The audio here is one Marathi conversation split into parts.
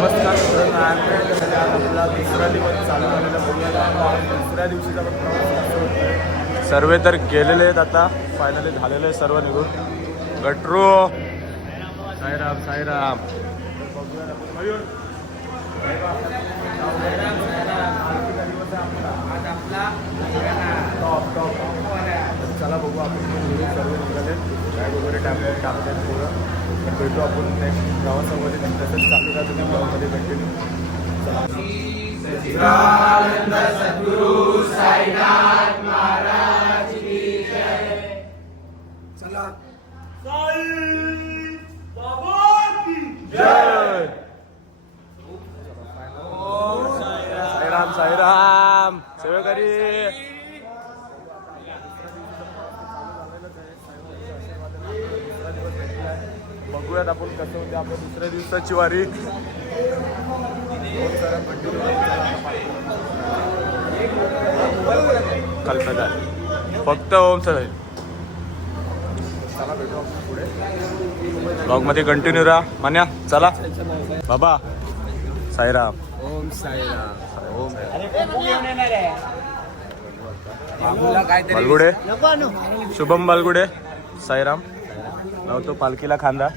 नमस्कार मित्रांनो आज आपला दुसरा दिवस चालू झालेला बघूया दुसऱ्या दिवशीचा पण प्रवास कसं होतोय. सर्व तर गेलेले आहेत आता. फायनली झालेले आहे सर्व निघून. गटरू! साईराम साईराम. चला बघू आपण सर्व निघाले बॅग वगैरे टाकले टाकतात पुढं तर भेटू आपण नेक्स्ट प्रवासामध्ये तसंच चालू राहतो त्या ब्लॉगमध्ये कंटिन्यू चला. जय साईराम. साईराम सेवेकरी बघूयात आपण कसं होते. आपण दुसऱ्या दिवसाची वारी. सारा कल्पना. फक्त आपण पुढे. ब्लॉगमध्ये कंटिन्यू राहा. मान्या चला. बाबा. साईराम. ओम साईराम. ओम बालगुडे. शुभम बालगुडे. साईराम. लावतो पालखीला खांदा.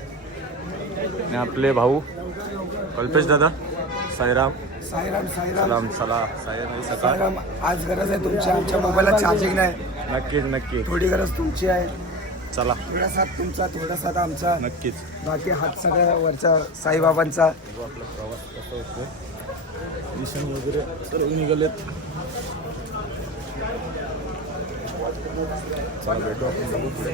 आणि आपले भाऊ कल्पेश दादा साईराम. साईराम साईराम. सलाम चला साईराम सकाळ साईराम आज गरज आहे तुमची. आमच्या मोबाईलला चार्जिंग नाही. नक्कीच नक्की थोडी गरज तुमची आहे. चला. थोडा साथ तुमचा थोडा साथ आमचा. नक्कीच. बाकी हात सगळ्या वरच्या साईबाबांचा. बघू आपला प्रवास कसा होतो मिशन वगैरे सर्व निघालेत. चला भेटू आपण बघू पुढे.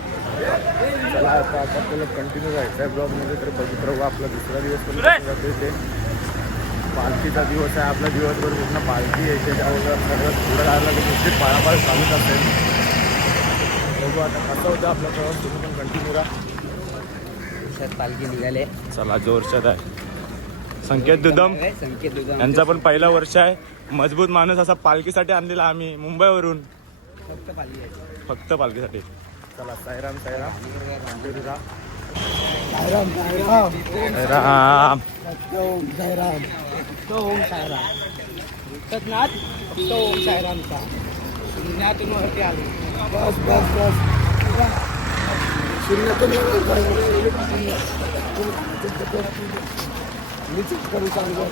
चला आता आता आपल्याला कंटिन्यू जायचं आहे ब्लॉगमध्ये तर बघित राहू आपला दुसरा दिवस पण ते. पालखीचा दिवस आहे आपला दिवसभर पूर्ण पालखी यायची त्यावर सर्व पुढं राहिला की नुसती पाळापाळ चालूच असेल. बघू आता कसं होतं आपला प्रवास तुम्ही पण कंटिन्यू राहा. पालखी निघाले. चला जोरशात आहे संकेत दुदम. संकेत यांचा पण पहिला वर्ष आहे. मजबूत माणूस असा पालखीसाठी आणलेला आम्ही मुंबईवरून. फक्त पालखी फक्त पालखीसाठी. चला साईराम साईराम. कंटिन्यू राहा साईराम. साईराम. राम फक्त ओम ओम साईराम. एकनाथ फक्त ओम साईरामचा. शून्यातून वरती आलो. बस बस बस. शून्यातून मी चूक करू चालू.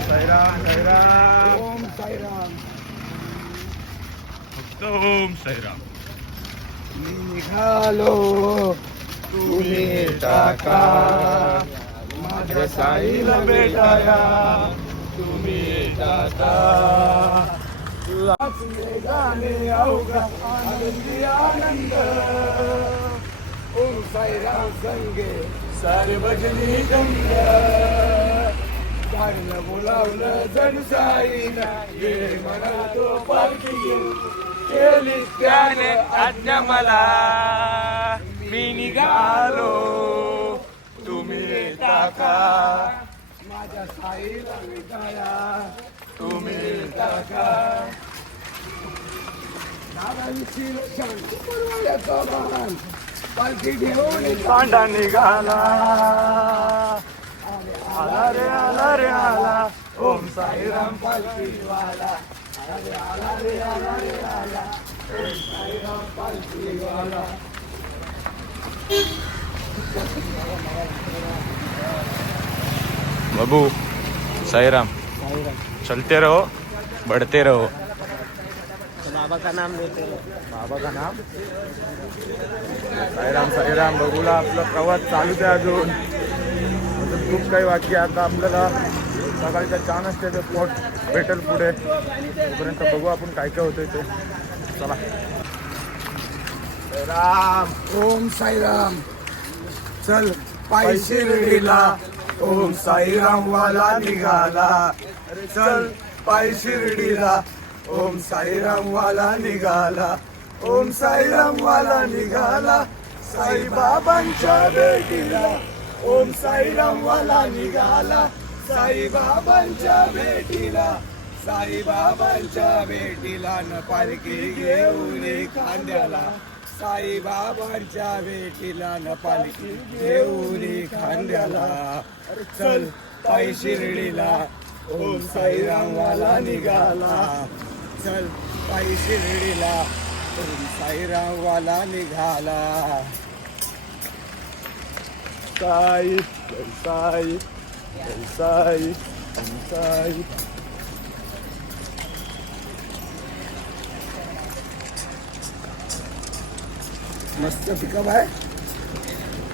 साईराम साईराम. ओम साईराम. फक्त ओम साईराम. निघालो. तुम्ही टाका. माझ्या साईला भेटाया तुम्ही टाका. अवघा आनंदी आनंद. ओम साईराम संगे सारे भजनी गंग. गाडीला बोलावलं जणसाईला ये मला तो पालखी घेऊन केली त्याने आज्ञा मला. मी निघालो तुम्ही टाका माझ्या साईला विटाया तुम्ही टाका नारायणची शांती परवायाचा मान पालखी घेऊन पांडा निघाला. आला रे आला रे आला. ओम साईराम पालखीवाला. अरे आला रे आला रे आला ओम साईराम पालखीवाला बाबू साईराम. साईराम. चलते रहो बढ़ते रहो. बाबा का नाम लेते रहो. बाबा का नाम? साईराम साईराम बघूला आपला प्रवास चालूच आहे अजून. खूप काही बाकी आता आपल्याला सगळ्यांच्या छान असते ते स्पॉट भेटेल पुढे. तोपर्यंत बघू आपण काय काय होतं ते. चला. राम. ओम साईराम. चल पाय शिर्डीला ओम साईराम वाला निघाला. चल पाय शिर्डीला ओम साईराम वाला निघाला. ओम साईराम वाला निघाला. साईबाबांच्या भेटीला. ओम साईराम वाला निघाला. साईबाबांच्या भेटीला साईबाबांच्या भेटीला न पालखी घेऊन खांद्याला. साईबाबांच्या भेटीला न पालखी घेऊन खांद्याला. चल पाय शिर्डीला. ओम साईरामवाला निघाला. चल पाय शिर्डीला. ओम साईरामवाला निघाला. साई साई साई साई मस्त पिकअप आहे.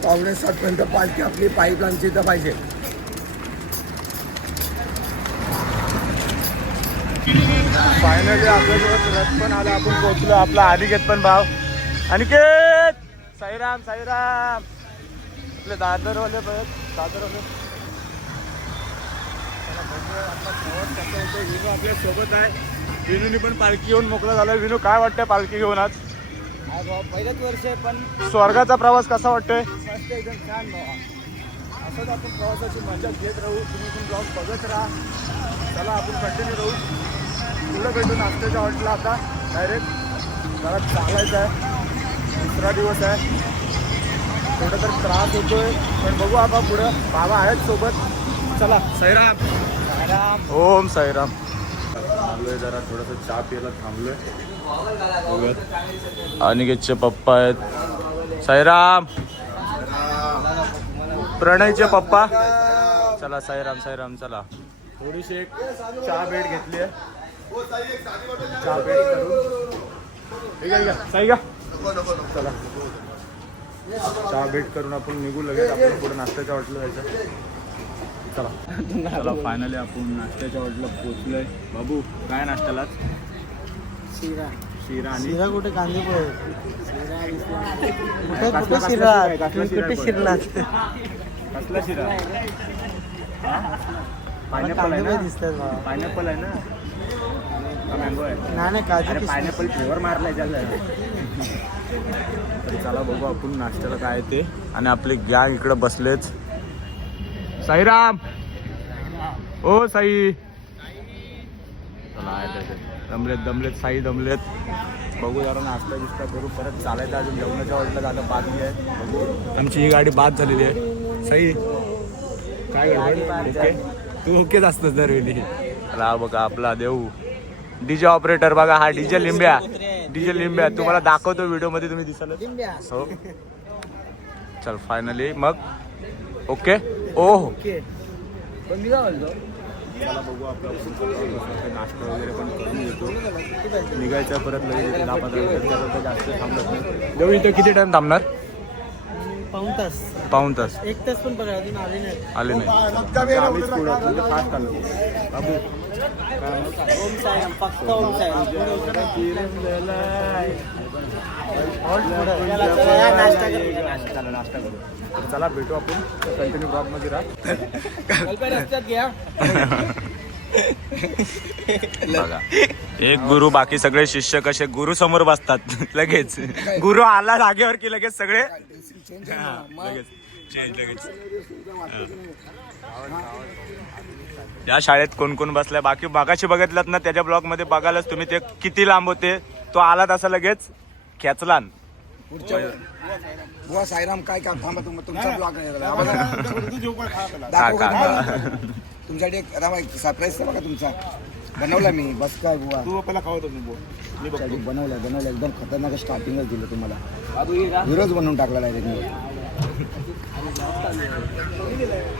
पावणे सातपर्यंत पालखी आपली पाईपलाईनची इथं पाहिजे. फायनली आपल्यासोबत रथ पण आला. आपण पोहोचलो. आपला अनिकेत पण भाव. अनिकेत! साईराम साईराम! आपले दादरवाले परत दादरवाले. विनू आपल्यासोबत आहे. विनूनी पण पालखी घेऊन मोकळा झाला विनू काय वाटतंय पालखी घेऊन आज? पहिलंच वर्ष आहे पण स्वर्गाचा प्रवास कसा वाटतोय? मस्त एकदम छान भावा. असंच आपण प्रवासाची मजा घेत राहू. तुम्ही पण ब्लॉग बघत राहा. चला आपण कंटिन्यू राहू. पुढं भेटू नाश्त्याच्या हॉटेलला आता. डायरेक्ट जरा चालायचं आहे. दुसरा दिवस आहे. थोडं तर त्रास होतोय. पण बघू आपण पुढं. बाबा आहेत सोबत. चला. साईराम आराम ओम साईराम थांबलोय जरा थोडंसं चहा प्यायला थांबलोय. अनिकेतचे पप्पा आहेत. साईराम प्रणयचे पप्पा. चला साईराम साईराम चला. थोडीशी एक चहा भेट घेतली आहे. चहा भेट करून. ठीक आहे का साई का चला. चहा भेट करून आपण निघू लगेच. आपण पुढे नाश्त्याच्या हॉटेलला जायचं चला. चला फायनली आपण नाश्त्याच्या हॉटेलला पोहोचलोय. बाबू काय नाश्त्याला शिरा. शिरा आणि? शिरा कुठे? कांदे कुठे शिरा? शिरा कुठे कसला पायनॅपल कांदे आहे ना. पायनॅपल आहे ना? मँगो आहे. नाही काजू. पायनॅपल फ्लेवर मारलाय त्याला. तर चला बघू आपण नाश्त्याला काय ते. आणि आपले गॅंग इकडे बसलेच साईराम! ओ साई! चला. दमलेत दमलेत साई दमलेत. बघू जरा नाश्ता बिस्ता करू. परत चालायचं अजून. जेवणाच्या ऑर्डरला जाणं बाकी आहे. बघू आमची ही गाडी बाद झालेली आहे. सई काय? ओके? तू ओकेच असतोस दरवेळी. चला बघा आपला देऊ. डीजे ऑपरेटर बघा हा डीजे लिंब्या. डीजे लिंब्या तुम्हाला दाखवतो व्हिडिओमध्ये तुम्ही दिसाल. लिंब्या. हो. चल फायनली मग? ओके बघू आपला नाश्ता वगैरे पण करून निघायचं परत लगेच इथे दहा पंधरा मिनिट त्यानंतर जास्त थांबत नाही. देऊ इथं किती टाइम थांबणार? पाऊन तास. पाऊन तास. एक तास पण बघा अजून आले नाही आले नाही फास्ट आलो. बाबू ओम साईराम फक्त ओम साईराम नाश्ता चला नाश्ता करू तर चला भेटू आपण. कंटिन्यू ब्लॉगमध्ये राहा. एक गुरु बाकी सगळे शिष्य कसे गुरु समोर बसतात. लगेच. गुरु आला जागेवर की लगेच सगळे? लगेच. चेंज लगेच. या शाळेत कोण कोण बसलाय? बाकी बागाशी बघितलात ना त्याच्या ब्लॉगमध्ये बघायलाच तुम्ही ते किती लांब होते? तो आला तसा लगेच? खेचलान. बुवा साईराम काय काम? थांबा तुम तुमचा ब्लॉग तुमच्यासाठी एक रामा एक सरप्राईज बघा तुमचा. बनवला मी बस काय बुवा. तू पहिला खावतो तुमच्यासाठी बनवलं बनवलं एकदम खतरनाक स्टार्टिंगच दिलं तुम्हाला. हिरोज बनवून टाकला डायरेक्ट मी.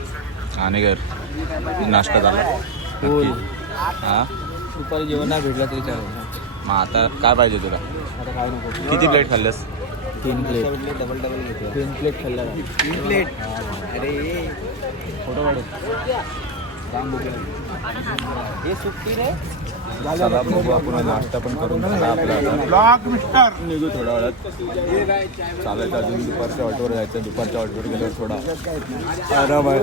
आणि घर नाश्ता झाला. हा. दुपारी जेवण नाही भेटलं तरी चालेल. मग आता काय पाहिजे तुला? आता काय नको. किती प्लेट खाल्लंस? तीन प्लेट. डबल डबल घेतलं. तीन प्लेट खाल्ला तीन प्लेट? अरे. फोटो काढू. हे सुट्टी रे. चला बघू आपण नाश्ता पण करून झाला आपला आता. निघू थोड्या वेळात. चालायचं अजून दुपारच्या ऑटोवर जायचं दुपारच्या ऑटोवर गेल्यावर थोडा आराम आहे.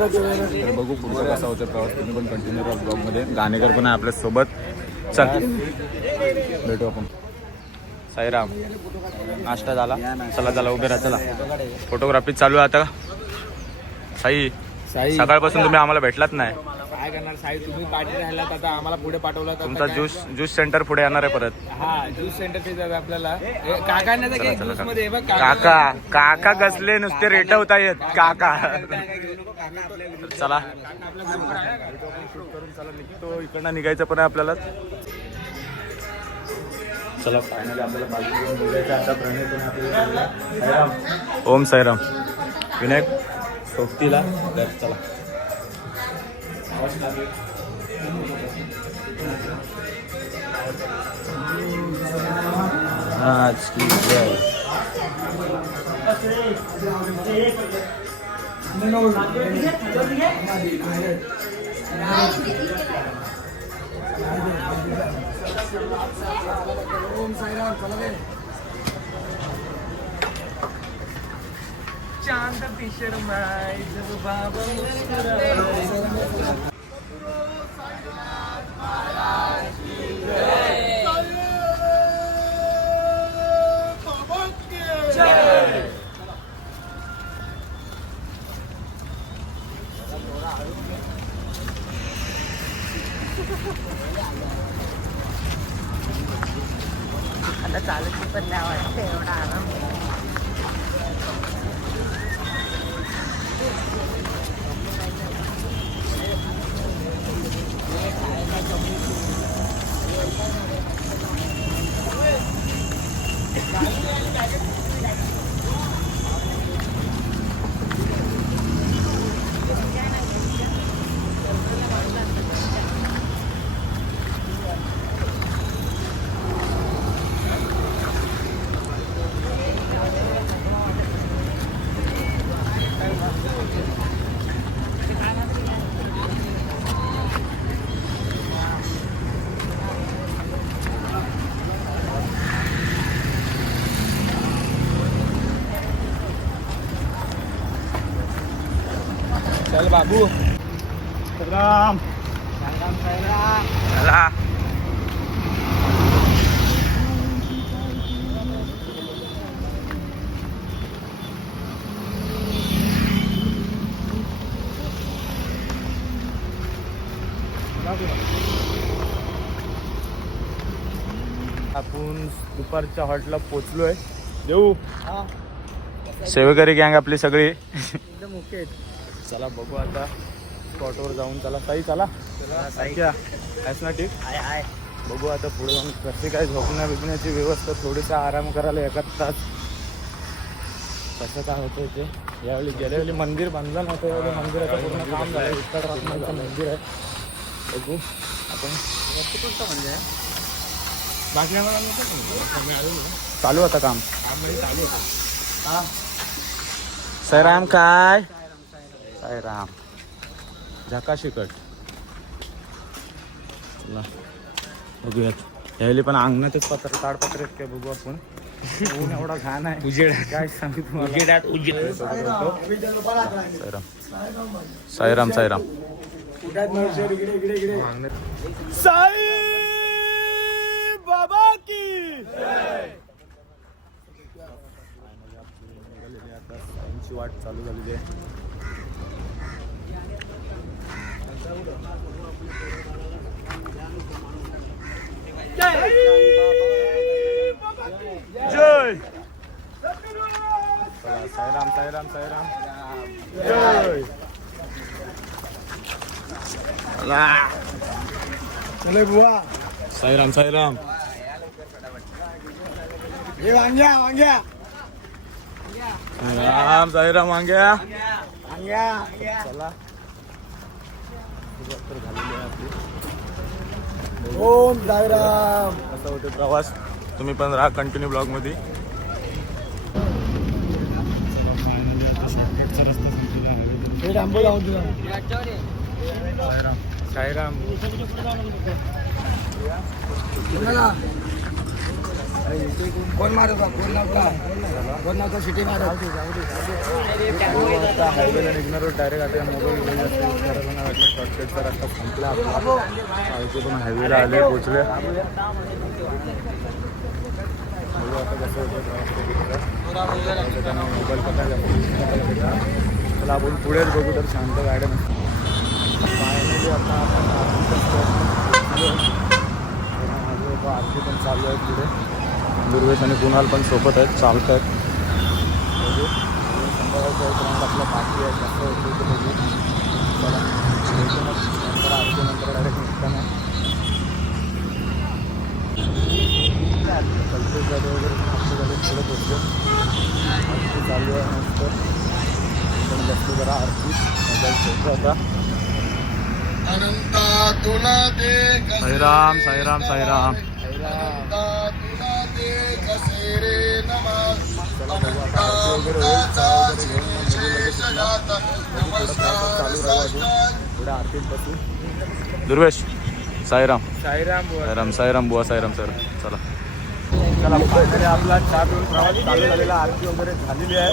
तर बघू पुढचा कसा होता. प्रवास तुम्ही पण कंटिन्यू राहा ब्लॉगमध्ये. गाणेकर पण आहे आपल्यासोबत. चल भेटू आपण. साईराम नाश्ता झाला? चला चला उभे राहा चला. फोटोग्राफी चालू आहे आता. साई साई. सकाळपासून तुम्ही आम्हाला भेटलात नाही. काय करणार? साई तुम्ही पाठी राहिलात आता आम्हाला पुढे पाठवलं तर तुमचा? ज्यूस ज्यूस सेंटर पुढे येणार आहे परत. हा ज्यूस सेंटर ते जातं आपल्याला. हे काकांना तर काही ज्यूस. मध्ये हे बघ काका. काका कसले नुसते रेटवता येत काका चला निघतो इकडनं निघायचं पण आहे आपल्याला चला. फायनली आपल्याला बाजू घेऊन निघायचं आता प्रणय पण आपल्याला साईराम. ओम साईराम. विनायक सोबतीला. तर चला. आज की जय चांद शर्माए जब बाबा मुस्कुराए आता चालत पण नाही वाटते चल बाबू. राम चला. आपण दुपारच्या हॉटला पोचलोय. देऊ. सेवेकरी गँग आपली सगळी. एकदम ओके चला बघू आता. स्पॉटवर जाऊन चला. ताई चला. आहेस ना ठीक बघू आता पुढे जाऊन कसे काय झोपण्या बिकण्याची व्यवस्था थोडीसा आराम करायला एकाच तास. कसं काय होतं ते? यावेळी गेल्या वेळी मंदिर बांधलं नव्हतं यावेळी मंदिराचं पूर्ण काम झालं. विठ्ठलरामाचं मंदिर आहे. बघू. आपण म्हणजे बाकी आम्हाला नव्हतं चालू होतं काम. साईराम काय? साईराम झकाशिकट चला. बघूयात. यावेळी पण अंगणातच पत्र ताडपत्र आहेत काय बघू आपण. ऊन एवढा घाण आहे. उजेड काय सांगू तुम्हाला? साईराम साईराम साईराम साई बाबा की! वाट चालू झालेली आहे. जय चला, साईराम साईराम साईराम जय चला. चले बुवा साईराम साईराम हे वांग्या वांग्या राम साईराम वांग्या वांग्या चला सुरुवात तर झालेली आहे आपली ओम साईराम कसा होते प्रवास. तुम्ही पण राहा कंटिन्यू ब्लॉगमध्ये. डांबो जाऊन तुला साईराम साईराम कोण मारू का कोण नव्हता कोण नव्हता सिटी मारू आता हायवेला निघणार डायरेक्ट आता मोबाईल घेऊन वाटलं. शॉर्टकटचा रस्ता संपला पालखी पण हायवेला आले पोचले आता कसं होतं मोबाईल चला आपण पुढेच बघू तर शांत गाड्या फायनली आता आपण. आरती पण चालू आहे पुढे. दुर्वेश आणि कुणाल पण सोबत आहेत चालत आहेत. संध्याकाळचा आपला बाकी आहे कसं होतं ते बघू चला भेटू मग नंतर आरती नंतर डायरेक्ट निघताना कल्पेश जाधव वगैरे पण आपल्या गाडीत पुढे पोचले आरती चालू आहे मस्त पण जरा आरती मोबाईल आता साईराम साईराम साईराम. कसे रे नमः चला बघू आता आरती वगैरे होईल चहा वगैरे घेऊन मग निघू लगेच इथनं. बघू थोडं प्रवास चालू राहू अजून पुढे आरतीत बसू दुर्वेश साईराम. साईराम साईराम साईराम बुवा साईराम सर. चला. चला फायनली आपला चहा पिऊन प्रवास चालू झालेला आरती वगैरे झालेली आहे.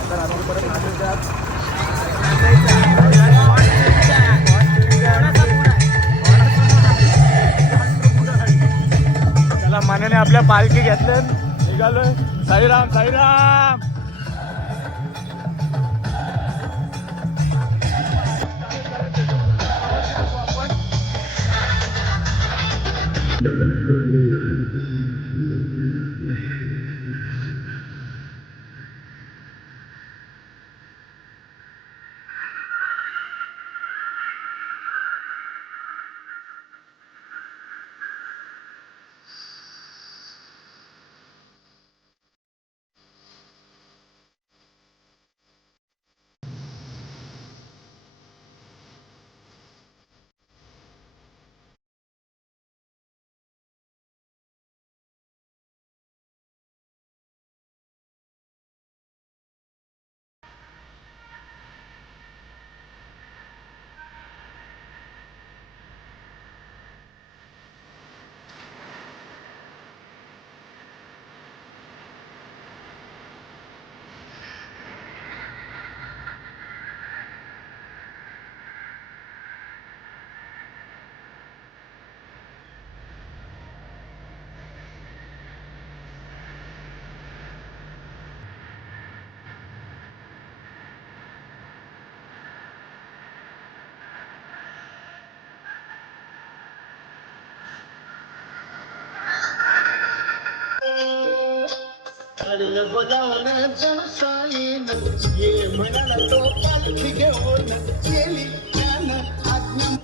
आता रात्रीपर्यंत द्या त्याला मान्याने आपल्या पालखी घेतल्या निघालोय. साईराम साईराम. ये म्हणाला तो पालखी घेऊन गेली त्यानं आज्ञा.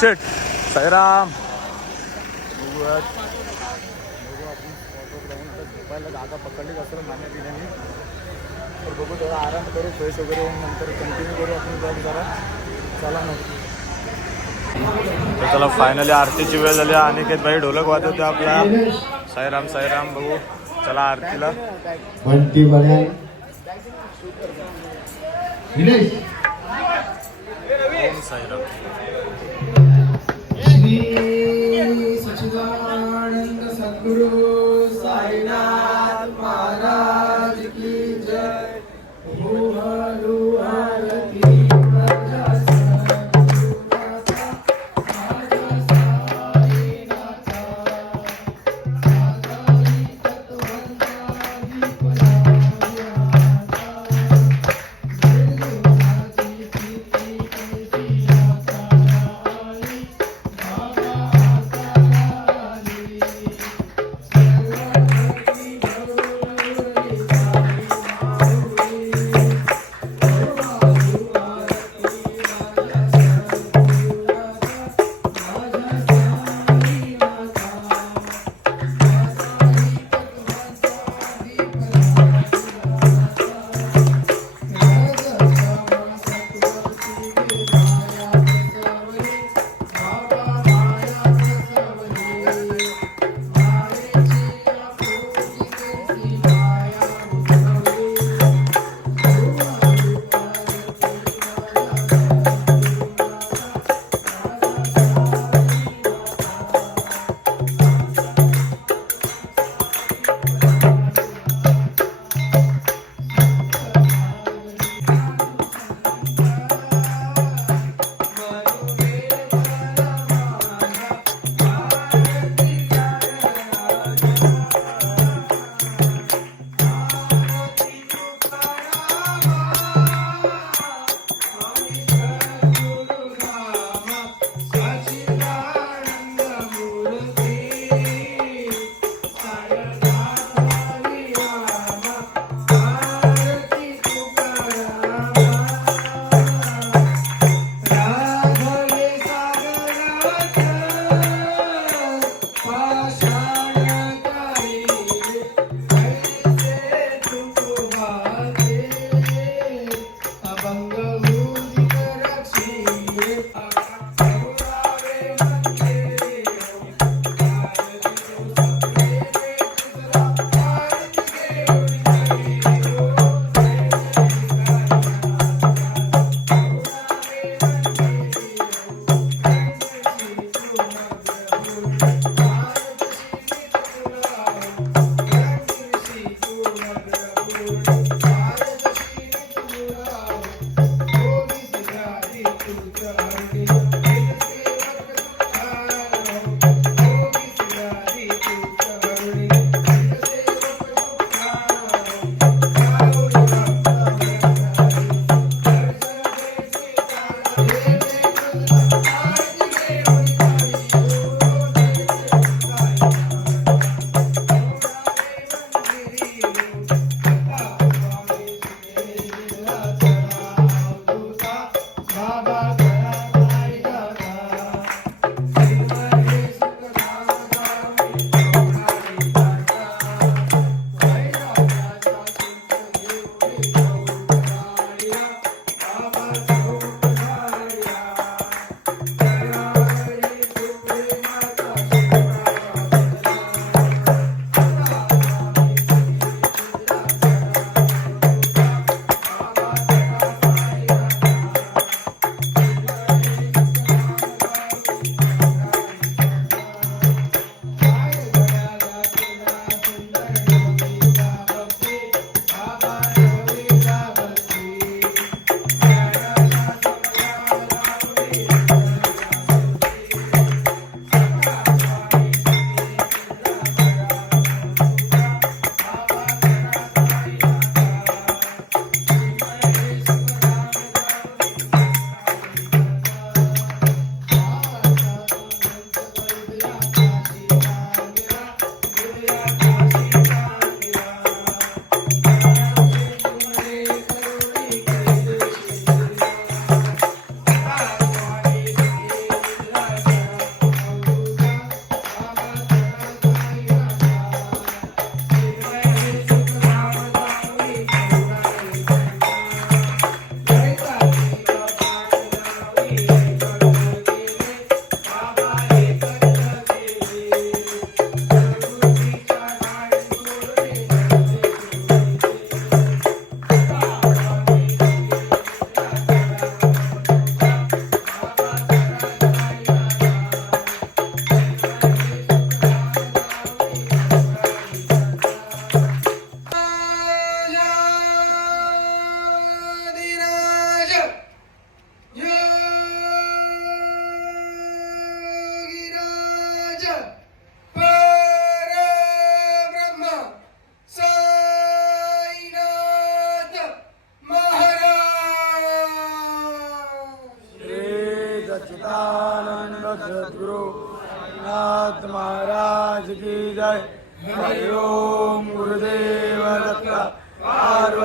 शेट साईराम. जागा पकडली कसं मान्य दिल्याने तर बघू थोडा आराम करू फ्रेश वगैरे नंतर कंटिन्यू करू आपण जॉब जरा चला मग तर चला फायनली आरतीची वेळ झाली. अनिकेत भाई ढोलक वाजवते आपला. साईराम साईराम बघू चला आरतीला. ओम साईराम. ગુરુ સાઈનાથ મારા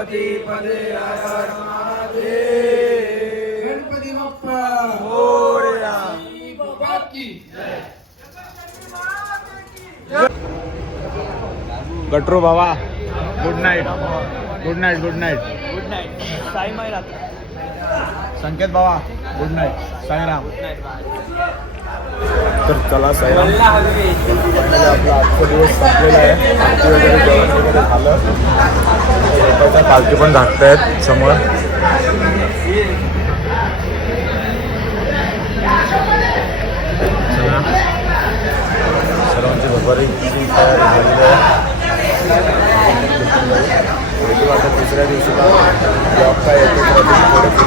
पार्वती पदे महादेव गणपती बाप्पा. मोरया गटरू बाबा good night good night good night good night Sai माई संकेत बाबा गुड नाईट साईराम. तर चला साहेब आपला आजचा दिवस संपलेला आहे. आरती वगैरे जेवण वगैरे झालं. लोकांच्या पालखी पण झाकतायत समोर. सर्वांची भरभरीची तयारी झालेली आहे. आता दुसऱ्या दिवशी. ब्लॉग काय येतो